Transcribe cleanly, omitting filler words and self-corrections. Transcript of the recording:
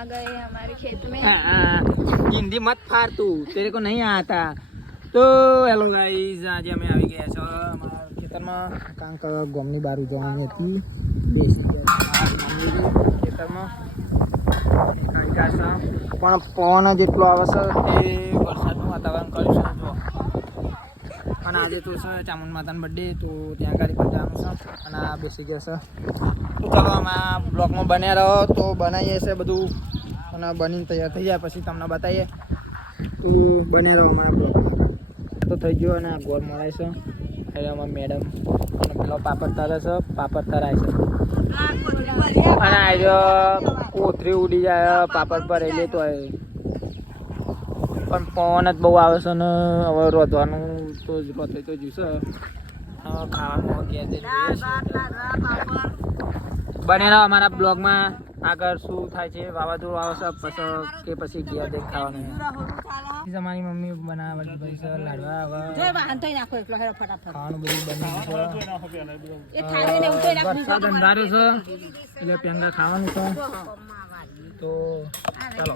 आ गए हमारे खेत में। हिंदी मत फाड़ तू, तेरे को नहीं आता। तो હેલો ગાઈઝ, આજે અમે આવી ગયા છો અમારા ખેતરમાં. કાંક ગોમની બહાર ઉજવણી હતી. બેસી ગયા ખેતરમાં. પણ પવન જેટલો આવે છે તે વરસાદનું વાતાવરણ કર્યું છે જો. અને આજે તો છે ચામુંડ માતાનો બર્થડે, તો ત્યાં ગાડી પર જવાનું છે અને આ બેસી ગયા છે. તો ચાલો અમે આ બ્લોગમાં બન્યા રહો, તો બનાવીએ છે બધું અને બનીને તૈયાર થઈ જાય પછી તમને બતાવીએ. તો બને રહો અમારા બ્લોગમાં. તો થઈ ગયો અને આ ગોળ મળાય છે. હવે અમારા મેડમ અને પેલો પાપડ તરે છે, પાપડ તરાય છે. અને આજે કોથરી ઉડી જાય પાપડ પર એ લેતો હોય, પણ પવન જ બહુ આવે છે ને હવે રોધવાનું તો જ રોતે તો જોઈશે. હવે ખાવાનું બને રહો અમારા બ્લોગમાં. આગળ શું થાય છે, વાવાઝોડું આવે છે પછી ઘેર દેખ ખાવાનું. અમારી મમ્મી બનાવે છે લાડવા. ખાવાનું બધું બની છે. વરસાદ અંધાર્યો છે એટલે પેંડા ખાવાનું છે. તો ચાલો.